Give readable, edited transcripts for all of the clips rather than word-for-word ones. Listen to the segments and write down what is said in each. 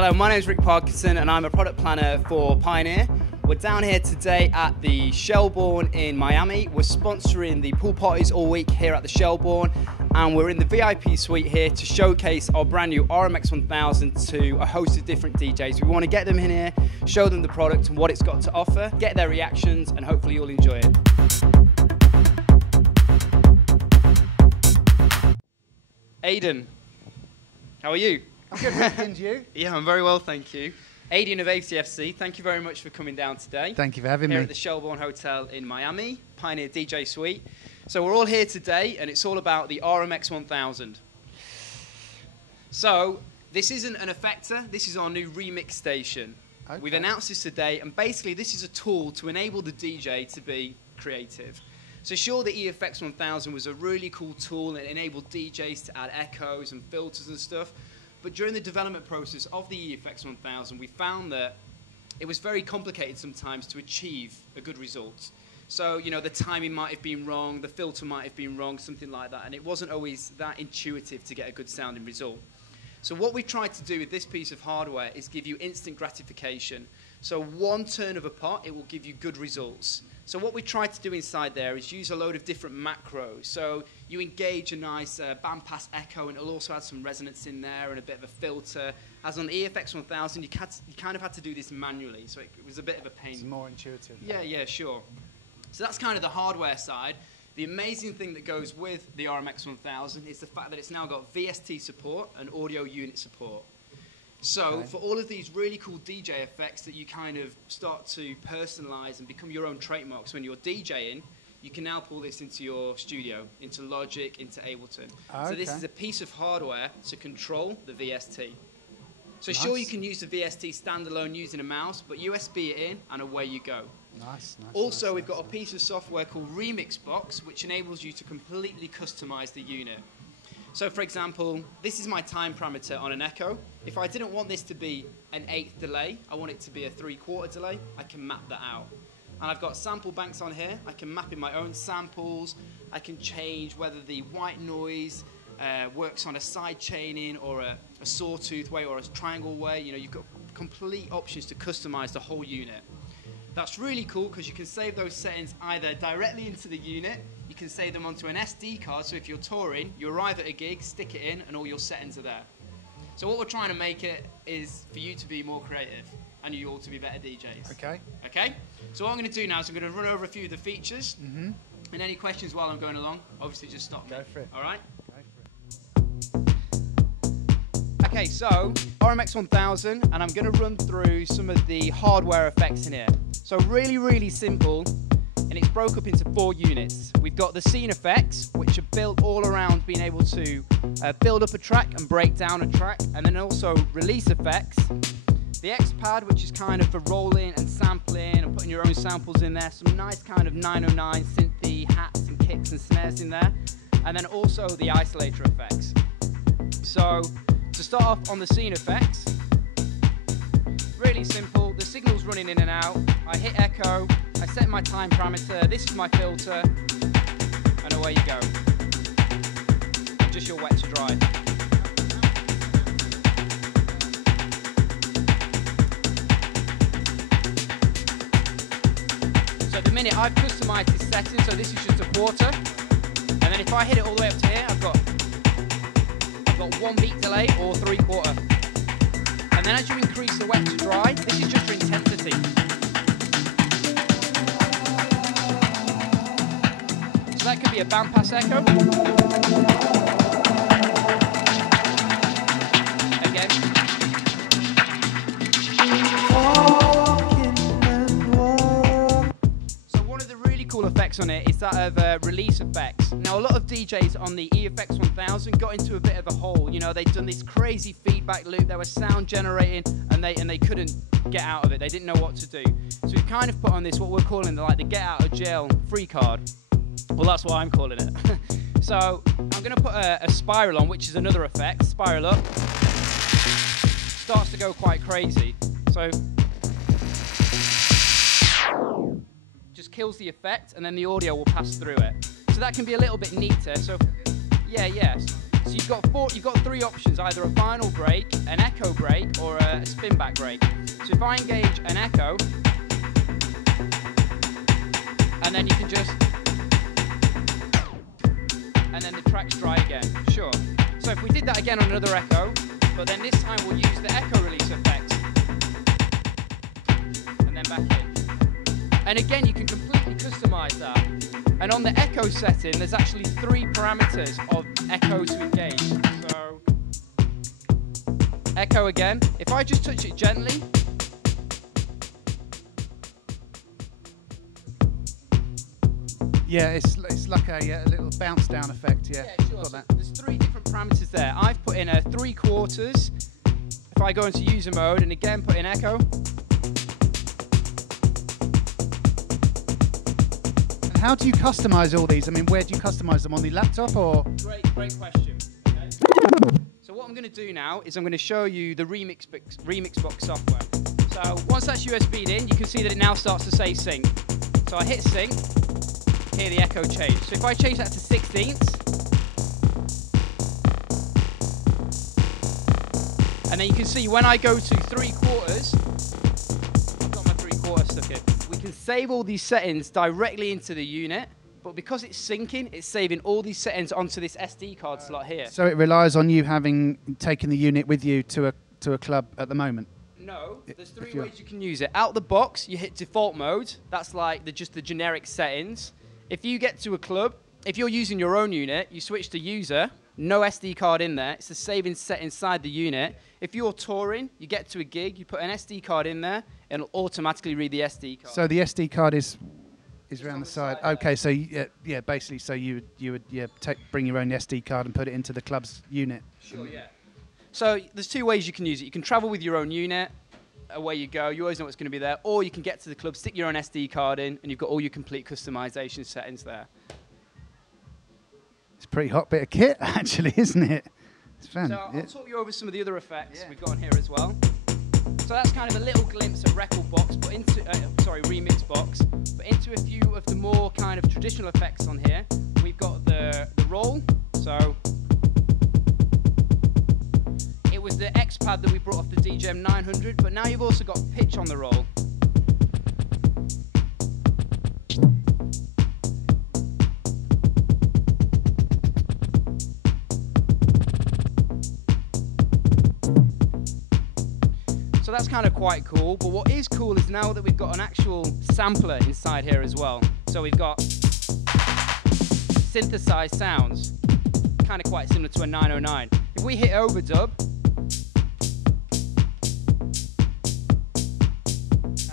Hello, my name is Rik Parkinson and I'm a product planner for Pioneer. We're down here today at the Shelborne in Miami. We're sponsoring the pool parties all week here at the Shelborne, and we're in the VIP suite here to showcase our brand new RMX-1000 to a host of different DJs. We want to get them in here, show them the product and what it's got to offer, get their reactions, and hopefully you'll enjoy it. Aydin, how are you? I'm good, Rik, and you? Yeah, I'm very well, thank you. Aydin of ATFC, thank you very much for coming down today. Thank you for having me. Here at the Shelborne Hotel in Miami, Pioneer DJ Suite. So we're all here today, and it's all about the RMX-1000. So this isn't an effector, this is our new remix station. Okay. We've announced this today, and basically this is a tool to enable the DJ to be creative. So sure, the EFX-1000 was a really cool tool, and it enabled DJs to add echoes and filters and stuff. But during the development process of the EFX-1000, we found that it was very complicated sometimes to achieve a good result. So, you know, the timing might have been wrong, the filter might have been wrong, something like that, and it wasn't always that intuitive to get a good sounding result. So what we've tried to do with this piece of hardware is give you instant gratification. So one turn of a pot, it will give you good results. So what we tried to do inside there is use a load of different macros. So you engage a nice bandpass echo, and it'll also add some resonance in there and a bit of a filter. As on the EFX-1000, you kind of had to do this manually, so it was a bit of a pain. It's more intuitive. Yeah, sure. So that's kind of the hardware side. The amazing thing that goes with the RMX-1000 is the fact that it's now got VST support and audio unit support. So for all of these really cool DJ effects that you kind of start to personalize and become your own trademarks when you're DJing, you can now pull this into your studio, into Logic, into Ableton. So this is a piece of hardware to control the VST. So sure, you can use the VST standalone using a mouse, but USB it in and away you go. Also, we've got a piece of software called remixbox, which enables you to completely customize the unit. So for example, this is my time parameter on an echo. If I didn't want this to be an 1/8 delay, I want it to be a 3/4 delay, I can map that out. And I've got sample banks on here. I can map in my own samples. I can change whether the white noise works on a side chaining or a sawtooth way or a triangle way. You know, you've got complete options to customize the whole unit. That's really cool because you can save those settings either directly into the unit, you can save them onto an SD card, so if you're touring, you arrive at a gig, stick it in, and all your settings are there. So what we're trying to make it is for you to be more creative and you all to be better DJs. Okay? So what I'm going to do now is I'm going to run over a few of the features, and any questions while I'm going along, obviously just stop me. Go for it. All right? Go for it. Okay, so RMX-1000, and I'm going to run through some of the hardware effects in here. So really simple, and it's broke up into 4 units. We've got the scene effects, which are built all around being able to build up a track and break down a track, and then also release effects. The X pad, which is kind of for rolling and sampling and putting your own samples in there. Some nice kind of 909 synthy hats and kicks and snares in there. And then also the isolator effects. So to start off on the scene effects, really simple. The signal's running in and out. I hit echo, I set my time parameter, this is my filter, and away you go. Just your wet to dry. So at the minute I've customized this setting, so this is just a quarter. And then if I hit it all the way up to here, I've got 1 beat delay or 3/4. And then as you increase the wet to dry, this is just for intensity. So that could be a bandpass echo. Again. So one of the really cool effects on it is that of release effects. Now a lot of DJs on the EFX-1000 got into a bit of a hole. You know, they'd done this crazy feedback loop, there was sound generating, and they couldn't get out of it. They didn't know what to do. So we've kind of put on this what we're calling the get out of jail free card. Well, that's what I'm calling it. So I'm going to put a spiral on, which is another effect. Spiral up. Starts to go quite crazy. So just kills the effect, and then the audio will pass through it. So that can be a little bit neater. So yeah. So you've got three options, either a final break, an echo break, or a spin back break. So if I engage an echo, and then you can just, and then the track's dry again, sure. So if we did that again on another echo, but then this time we'll use the echo release effect, and then back in. And again, you can completely customize that. And on the echo setting, there's actually 3 parameters of echo to engage. So, echo again. If I just touch it gently, yeah, it's like a little bounce down effect. Yeah, sure. Got that. There's 3 different parameters there. I've put in a 3/4. If I go into user mode and again put in echo. How do you customize all these? I mean, where do you customize them, on the laptop or? Great question. Okay. So what I'm going to do now is I'm going to show you the remixbox software. So once that's USB'd in, you can see that it now starts to say sync. So I hit sync, hear the echo change. So if I change that to 16ths, and then you can see when I go to 3/4, I've got my 3/4 stuck in. We can save all these settings directly into the unit, but because it's syncing, it's saving all these settings onto this SD card slot here. So it relies on you having taken the unit with you to a club at the moment? No, there's 3 ways you can use it. Out the box, you hit default mode. That's like just the generic settings. If you get to a club, if you're using your own unit, you switch to user, no SD card in there. It's the saving set inside the unit. If you're touring, you get to a gig, you put an SD card in there, and it'll automatically read the SD card. So the SD card is around the side. Okay, so yeah, basically, so you would bring your own SD card and put it into the club's unit. Sure, yeah. So there's 2 ways you can use it. You can travel with your own unit, away you go. You always know what's going to be there. Or you can get to the club, stick your own SD card in, and you've got all your complete customization settings there. It's a pretty hot bit of kit, actually, isn't it? It's fun. So I'll talk you over some of the other effects we've got on here as well. So that's kind of a little glimpse of remixbox, but into a few of the more kind of traditional effects on here. We've got the roll. So it was the X pad that we brought off the DJM-900, but now you've also got pitch on the roll. So that's kind of quite cool, but what is cool is now that we've got an actual sampler inside here as well. So we've got synthesized sounds, kind of quite similar to a 909. If we hit overdub,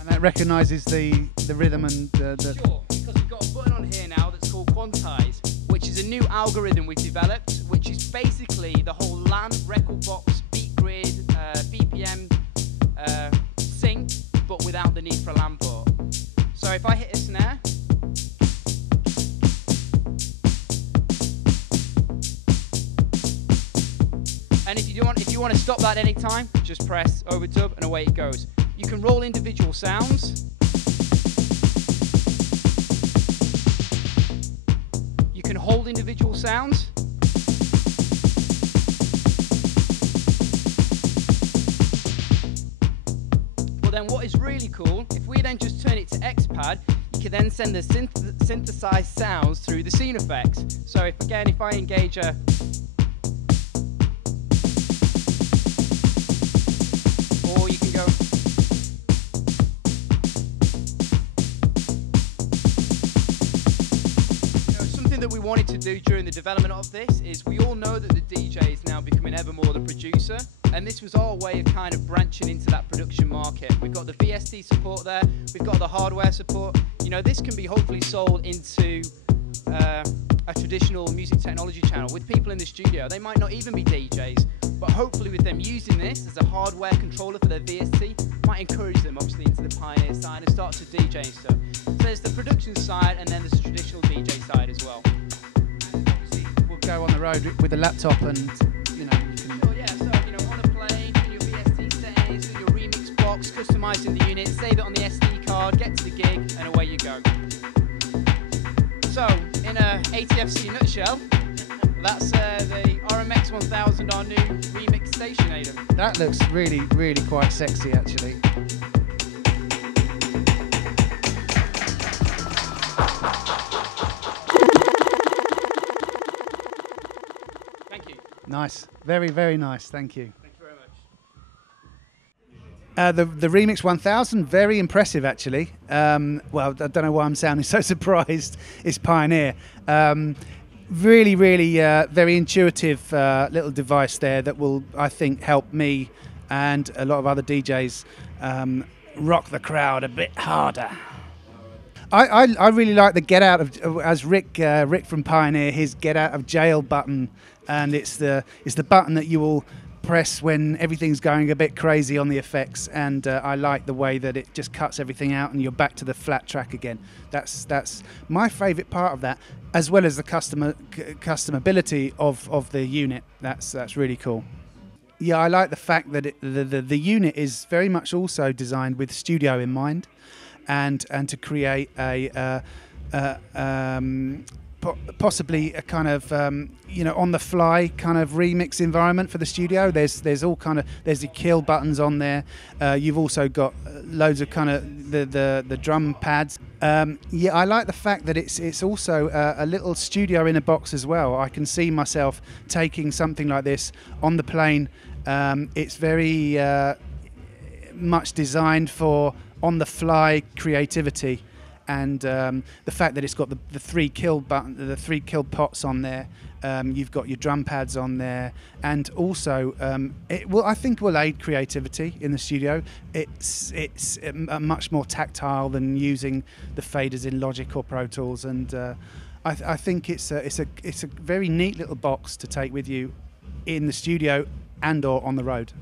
and that recognizes the rhythm and the... Sure, because we've got a button on here now that's called Quantize, which is a new algorithm we've developed, which is basically the whole LAN, record box, beat grid, BPM, sync, but without the need for a LAN port. So if I hit a snare, and if you want to stop that any time, just press overdub and away it goes. You can roll individual sounds. You can hold individual sounds. But then what is really cool, if we then just turn it to XPad, you can then send the synthesized sounds through the scene effects. So if I engage a or you can go. Something that we wanted to do during the development of this is we all know that the DJ is now becoming ever more the producer, and this was our way of kind of branching into that production market. We've got the VST support there, we've got the hardware support. You know, this can be hopefully sold into a traditional music technology channel with people in the studio. They might not even be DJs, but hopefully with them using this as a hardware controller for their VST, might encourage them obviously into the pioneer side and start to DJ and stuff. So there's the production side and then there's the traditional DJ side as well. And obviously we'll go on the road with a laptop and, you know, you can... Sure, yeah, so, you know, on a plane, in your VST settings, in your remix box, customizing the unit, save it on the SD card, get to the gig, and away you go. So, in a ATFC nutshell, That's the RMX-1000, our new remix station, Aydin. That looks really, really quite sexy, actually. Thank you. Nice. Very, very nice. Thank you. Thank you very The much. Remix 1000, very impressive actually. Well, I don't know why I'm sounding so surprised. It's Pioneer. Really, really very intuitive little device there that will, I think, help me and a lot of other DJs rock the crowd a bit harder. I really like the get out of, as Rik from Pioneer, his get out of jail button, and it's the button that you will press when everything's going a bit crazy on the effects, and I like the way that it just cuts everything out and you're back to the flat track again. That's my favourite part of that, as well as the customability of the unit. That's really cool. Yeah, I like the fact that the unit is very much also designed with studio in mind, and to create a possibly a kind of on the fly kind of remix environment for the studio. There's all kind of, there's the kill buttons on there. You've also got loads of kind of the drum pads. Yeah, I like the fact that it's also a little studio in a box as well. I can see myself taking something like this on the plane. It's very much designed for on the fly creativity. And the fact that it's got the three kill pots on there, you've got your drum pads on there, and also I think will aid creativity in the studio. It's much more tactile than using the faders in Logic or Pro Tools, and I think it's a very neat little box to take with you in the studio and or on the road.